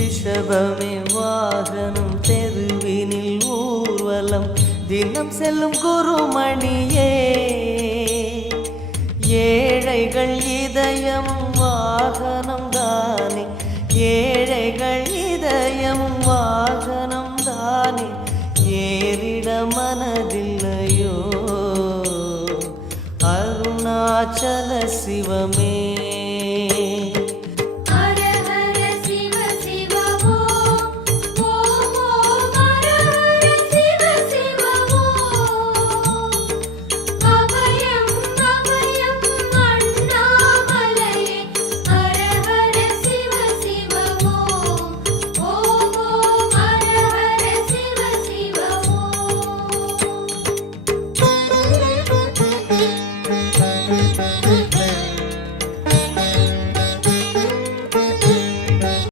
ரிஷபமே வாகனம் தெருவினில் ஊர்வலம் தினம் செல்லும் குருமணியே ஏழைகள் இதயம் வாகனம் தானே ஏழைகள் இதயம் வாகனம் தானே ஏறிட மனதில்லையோ அருணாச்சல சிவமே